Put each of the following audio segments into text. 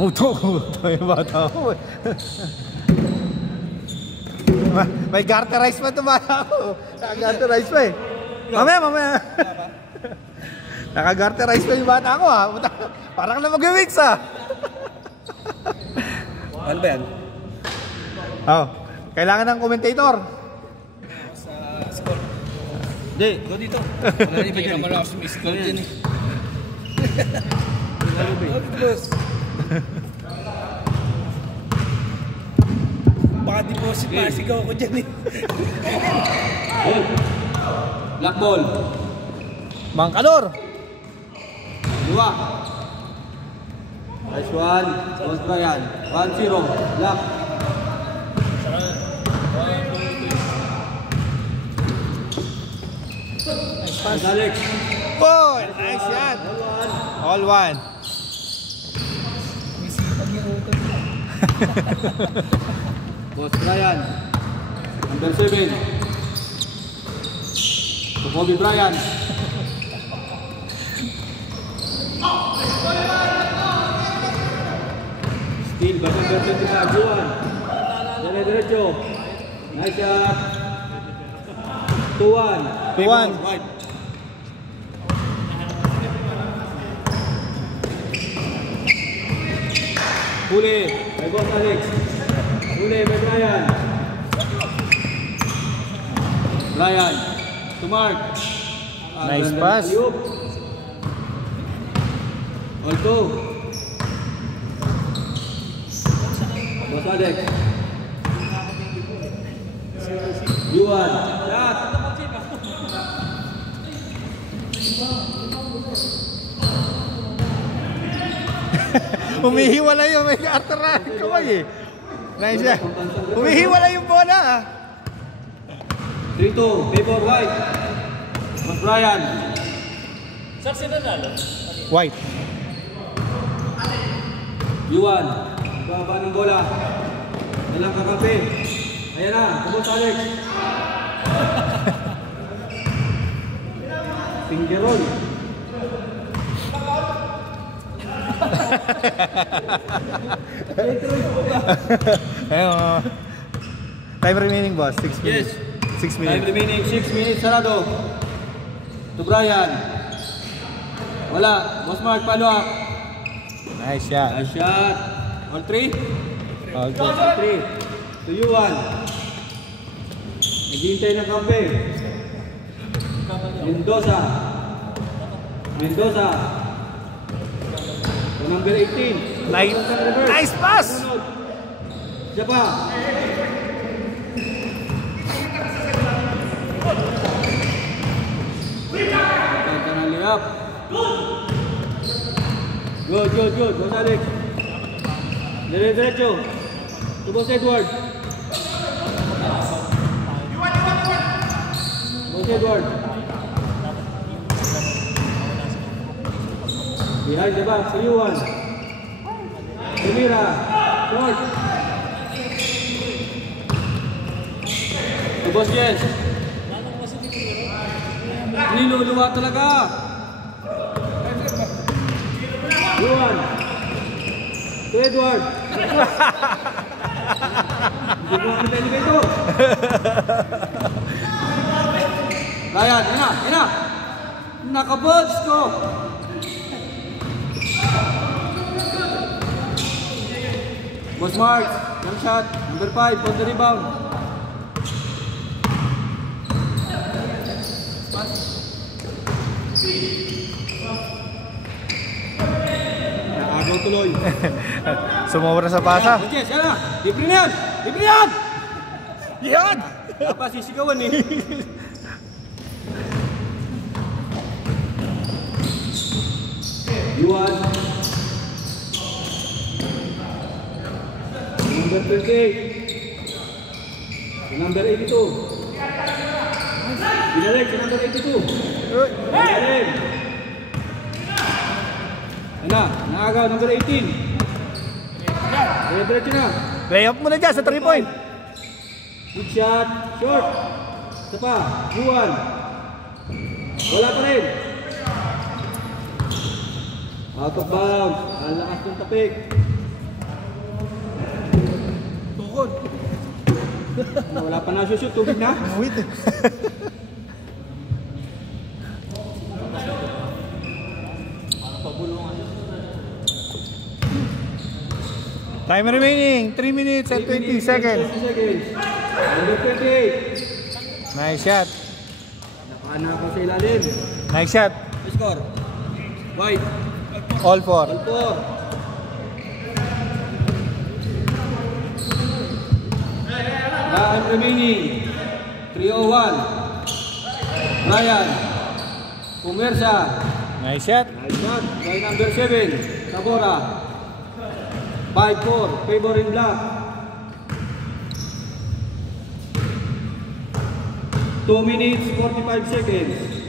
Uto yung bata ko. May garterize pa ito bata ko. Naka-garterize pa eh. Mamaya. Naka-garterize pa yung bata ko ha. Parang na mag-mix ha. Ano ba yan? Oh, kailangan ng commentator. Sa score. Hindi, go dito. Hindi ka naman ako sumiscore dyan eh. Baka deposit pa, sigaw ko dyan eh. Black ball. Bangkalor. Dua. Nice one. Boss Brian. 1-0. Black. Nice Alex. Boy, nice shot. All one. Boss Brian. Number 7. To Kobe Bryant. Steal by number 25, Juan. Diretso. Nice shot. 2-1. 2-1. Right. Huli by Boss Alex. Huli by Brian. Brian to Mark. Nice pass. Alto. Boss Alex. Yuan. Shot. Humihiwala yung may arteran kamay eh. Nice siya. Humihiwala yung bola ah. 3-2. Favor White. Boss Brian. Sir, sino nalo? White. Yuan. Baba ng bola. Walang kakape. Ayan na. Boss Alex. Finger roll. Time remaining boss, 6 minutes. Yes. 6 Time minutes. remaining 6 minutes. Sarado. To Brian. Wala. Boss Mark, follow up. Nice shot. Nice shot. All 3. All good. All 3. To Yuan. Naghihintay ng kampe. Mendoza. To number 18. Nice pass. Siya pa. Kaya na layup. Good. Boss Alex. Diretso. To Boss Edward. Boss Edward. Behind the back, to Yuan. Tumira. Short. To Boss Jess. Niluluwa talaga. Yuan. To Edward. Hindi mo ang elevator. Ryan, ina. Nakabots ko. Boss Mark, jump shot, number 5, on the rebound. Nakagaw tuloy. Sumobra sa pasa. Yes, yan na. Libre na yan. Yan! Dapat sisigawan eh. Yuan. Number 28. Number 82. Binalik sa number 82. Binalik. Ano? Nakagaw, number 18. Diretso na. Lay up mo na dyan sa 3-point. Good shot. Short. Isa pa. Yuan. Wala pa rin. Out of bounds. Ang lakas ng tapik. good. Wala pa na shoot, tubig na. Wait. Time remaining, 3 minutes and 20 seconds. Number 28. Nice shot. Nakaanak ko sa ilalim. Nice shot. Score. White. All four. All four. Time remaining. 3:01. Ryan. Pumersa. Nice shot. Nice shot. By number 7. Tabora. 5-4. Favor in black. 2 minutes, 45 seconds.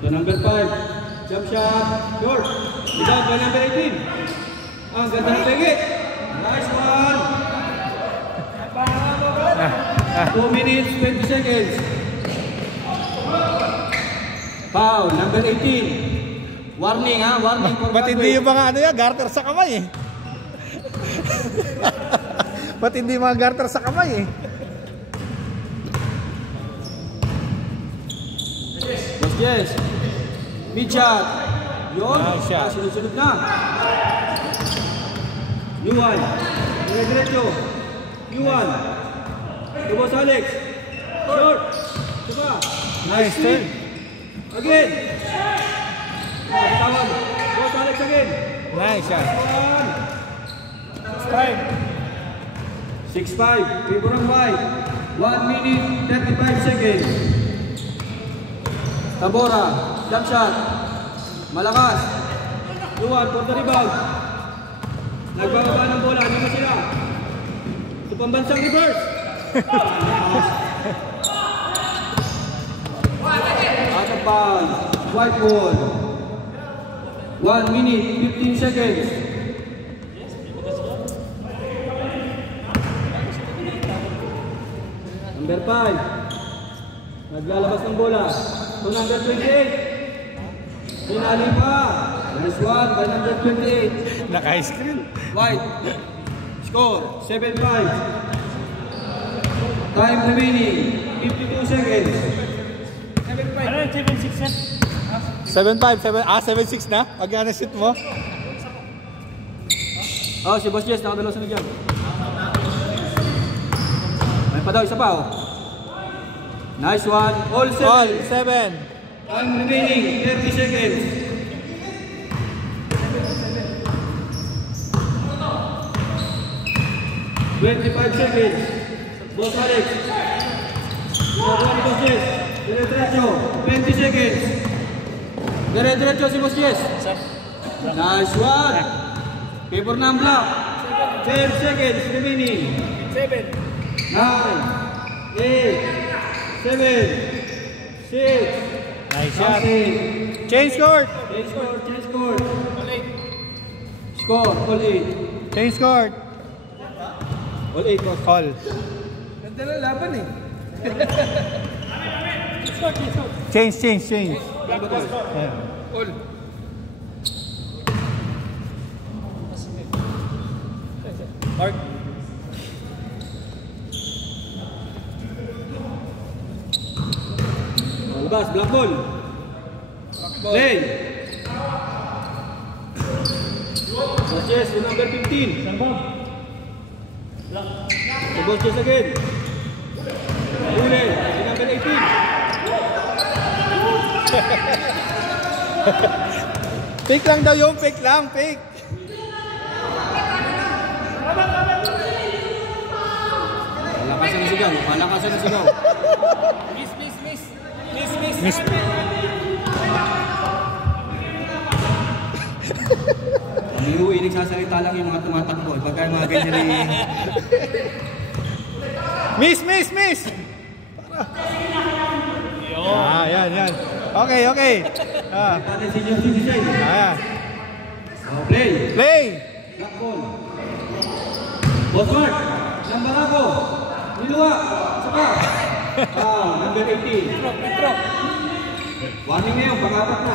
To number 5. Jump shot. Short. Without by number 18. Ang ganda ng pegit. Nice one. 2 minutes, 20 seconds. Foul, number 18. Warning ha, warning for Ba't hindi yung mga ano yan, garter sa kamay eh. Ba't hindi mga garter sa kamay eh. Yes. Mid shot. Yun. Nice shot. Sunod-sunod na. New one. Diretso. New one. Boss Alex. Short. Diba? Nice turn. Again. Tawag. Boss Alex again. Nice shot. 6-5. Favor ng 5. 1 minute, 35 seconds. Tabora. Jump shot. Malakas. Luwan for the rebound. Nagbababa ng bola. Ano na sila? Ito pambansang reverse. Out of bounds. White ball. 1 minute, 15 seconds. Number 5. Naglalabas ng bola. To number 28. Pinali pa. Nice one by number 28. Naka-screen. White. Score 7-5. Time remaining 52 seconds. 7-5, 7-6 na? Pag na-shoot mo? Oh, si Boss Jess nakadalaw sa nagyan. May pa daw, isa pa oh. Nice one. All 7. All 7. Time remaining 30 seconds. $25 seconds. Boss Alex. Nakuha ni Boss Jess. Dire-diretso. 20 seconds. Dire-diretso si Boss Jess. Nice one. Favor ng block. 10 seconds remaining. 9, 8, 7, 6. Nice shot. Change court. Change court, change court. Score, all 8. Change court. All 8, coach. All. Ganda na laban eh. Change. All. Mark. Labas, black ball. Play. Boss Jess with number 15. So Boss Jess again. Ulen with number 18. Fake lang daw yung fake lang, fake. Palakasan na sigaw, palakasan na sigaw. Miss. Miss. Umiuwi, nagsasalita lang yung mga tumatakbo. Pagka yung mga ganyan eh. Miss. Yan. Okay. Pati senior citizen. Play. Black ball. Boss Mark. Number ako. Niluwa. Saka. Number 18. Warning ngayon, pang-apat na.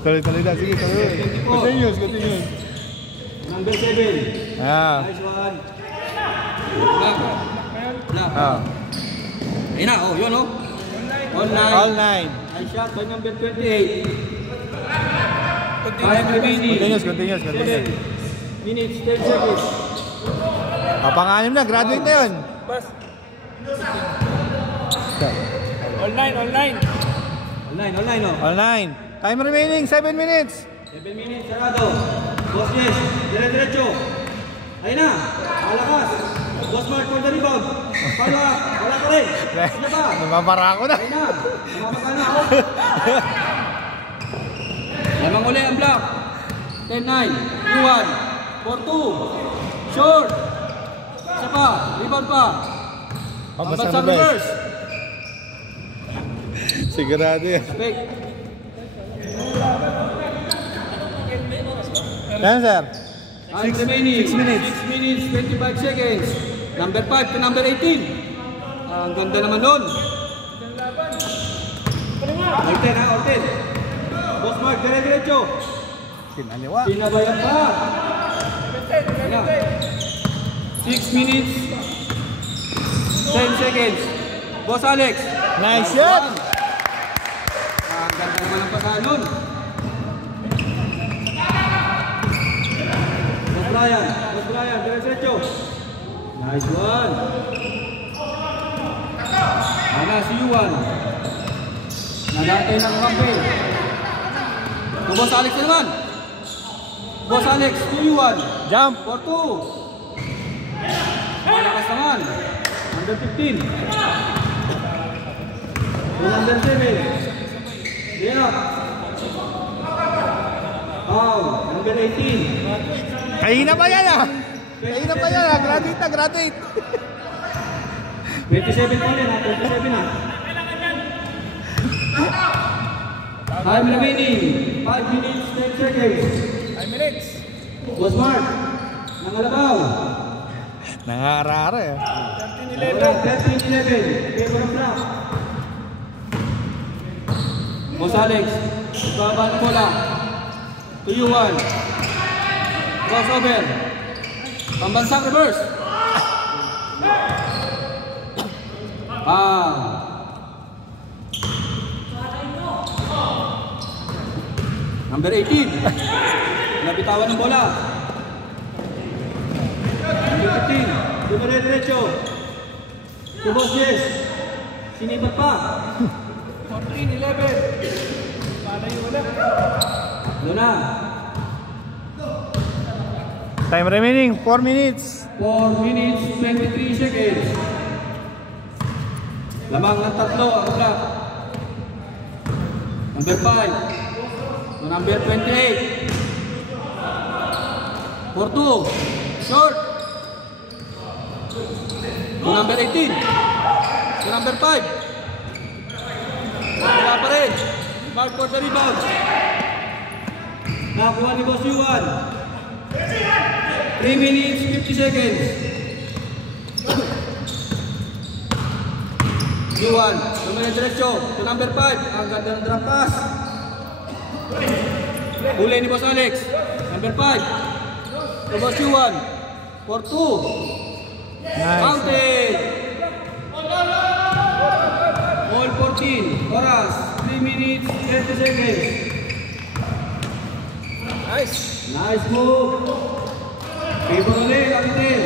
Tuloy na. Sige, tuloy. Continuous. Number 7. Ah. Nice one. Black. Ayun na, oh, yun, oh. All 9. Nice shot by number 28. Time remaining. Continuous. 7 minutes, 10 seconds. Pang-anim na, graduate na yun. Pass. All nine, Online, oh. All 9. Time remaining, 7 minutes. 7 minutes, sarado. Boss Yes, dire-diretso. Ayun na, malakas. Boss Mark for the rebound. Follow up, wala ka rin. Sige pa. Namamara ako na. Ayun na, namamaka na ako. Lamang uli ang block. 10-9, 2-1, 4-2. Short. Isa pa, rebound pa. Pambansang reverse. Sigurado yan. Fake. Yan, sir. 6 minutes. 6 minutes. 6 minutes, 25 seconds. Number 5 to number 18. Ang ganda naman nun. Orten ha, Orten. Boss Mark, dire-diretso. Sinaliwa. Sinabayan pa. 6 minutes, 10 seconds. Boss Alex. Nice shot. Ang ganda naman ang pagkaan nun. Boss Brian, dire-diretso. Nice one. Ana si Yuan. Nagantay ng kampe. To Boss Alex naman. Boss Alex, to Yuan. Jump. 4-2. Malakas naman. Number 15. To number 7. Yeah. Number 18. Kahina pa yan ah. Graduate. 27 pa rin ha, 27 na. Time remaining, 5 minutes, 10 seconds. 5 minutes. Boss Mark, Nangalabaw. Nangarara eh. 13-11, favor of Black. Boss Alex, ibaba ng bola. 2-1. Crossover. Pambansang reverse. Number 18. Nabitawan ng bola. Number 15. Dumire-diretso. To Boss Jess. Sinibat pa. 14-11. Palayo wala. Ano na? Time remaining, 4 minutes. 4 minutes, 23 seconds. Lamang ng tatlo ang Black. Number 5. Number 28. 4-2. Short. To number 18. To number 5. Wala pa rin. Mark for the rebound. Nakakuha ni Boss Yuan. 3 minutes, 50 seconds. Yuan, numero diretso, to number 5. Ang ganda ng drop pass. Huli ni Boss Alex. Number 5. To Boss Yuan. 4-2. Nice. Counted. All 14. Oras. 3 minutes, 30 seconds. Nice. Nice move. Favor ulit, Captain.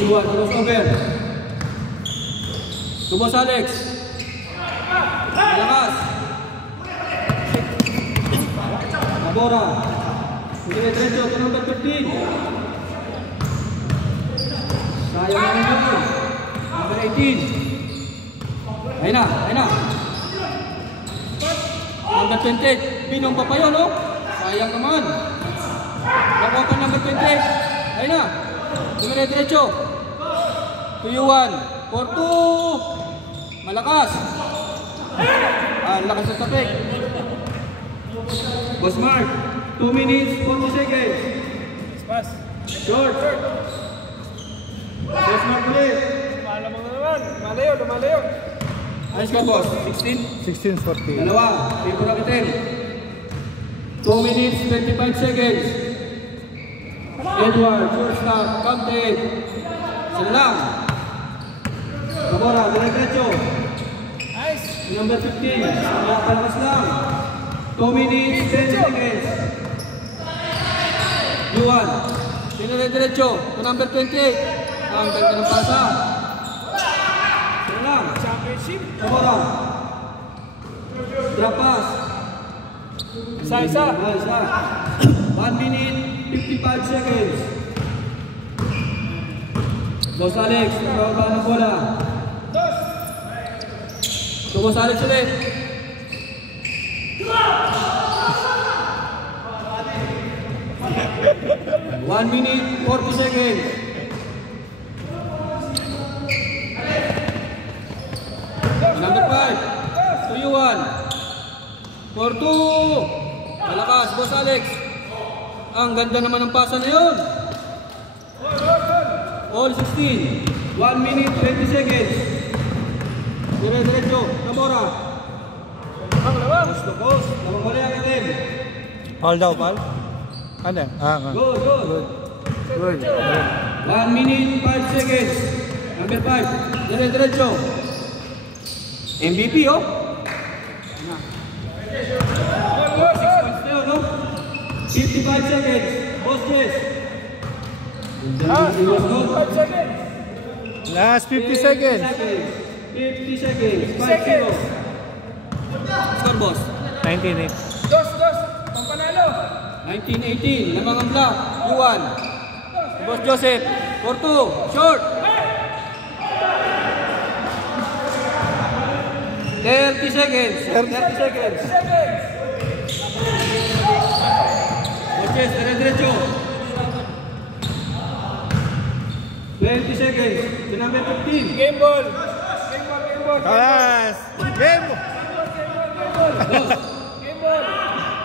Yuan, crossover. To Boss Alex. Malakas. Nabora. Dire-diretso, to number 15. Sayang naman yun. Number 18. Ayun na. Number 28. Binong pa yun, no? Sayang naman. Nakuha pa number 28. Ayun na. Dire-diretso. Tuyuan. 4-2. Malakas. Lakas ng tapik. Boss Mark. 2 minutes, 40 seconds. Pass. Short. Lumalayo. Ayos ka, boss. 16. 16-14. Dalawa. Paper of 10. 2 minutes, 25 seconds. Edward, short stop, count 8. Sila lang. Gamora, dire-diretso. Nice. Number 15. Kalmas lang. 2 minutes, 10 seconds. Yuan. Sino dire-diretso? To number 28. Ang ganda ng pasa. Sila lang. Championship. Gamora. Drop pass. Isa. Isa. 1 minute, 55 seconds. Boss Alex, nakababa ng bola. So, Boss Alex ulit. One minute, 40 seconds. Number 5. 3-1. 4-2. Malakas, Boss Alex. Ang ganda naman ng pasa na yun. All 16. 1 minute, 20 seconds. Dire-diretso. Gamora. Coast to coast. Lamang muli ang itim. All daw, pal? Ano? Good, good. Good. 1 minute, 5 seconds. Number 5. Dire-diretso. MVP, oh. 6 points na yun, no? 55 seconds. Boss Jess. 5 seconds. Last 50 seconds. 50 seconds. 5-0. Score, boss. 19-8. Dos. Pampanalo. 19-18. Lamang ang block. Yuan. Boss Joseph. 4-2. Short. 30 seconds. 30 seconds. Boss, dire-diretso. 20 seconds. To number 15. Game ball. Kalas! Game! Boss. Game ball.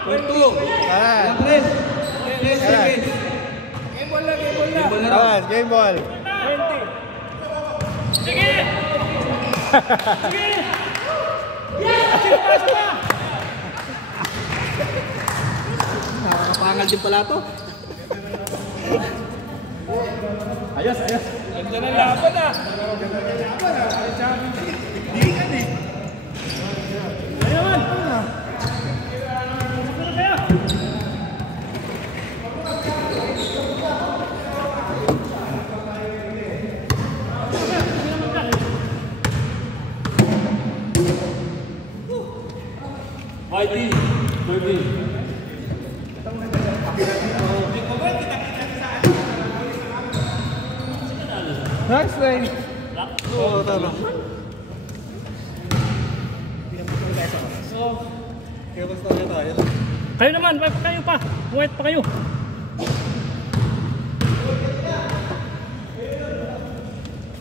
4-2. Kalas! Number 10 seconds. Game ball na. Ball na raw. Kalas! Game ball! 20. Sige! Nakakapangal din pala to. Ayos. Ganda ng laban ah. Nice play! Oo, tama. Kaya basta na tayo. Kayo naman, kayo pa. Buwet pa kayo.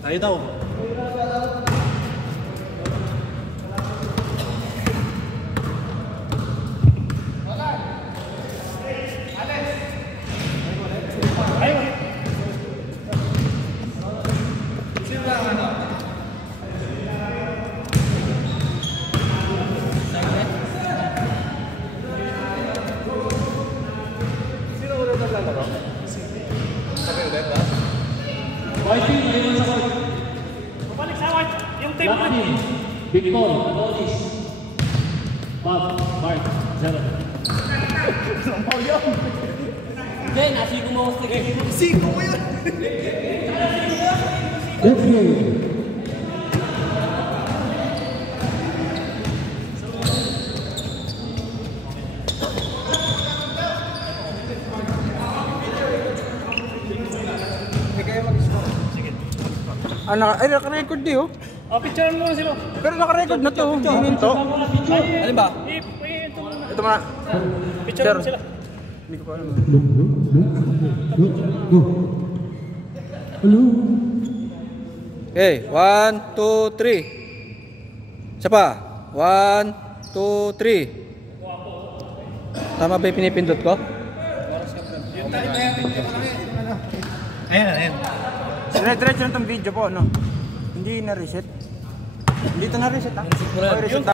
Tayo daw. Balik sa white. Yung tape mo. Victor, Adonis, Bob, Bart, 0. Then, asiko mo sa game. Let's go. Ay, naka-record di oh. Picturean mo sila. Pero naka-record na to. Ito? Alin ba? Ito muna. Ito muna. Picturean mo sila. Hindi ko pa alam. Okay, 1, 2, 3. Isa pa. 1, 2, 3. Tama ba yung pinipindot ko? Ayan. Dire-diretso na itong video po, no? Hindi na-reset. Dito na reset ha. Reset mo na. Okay, reset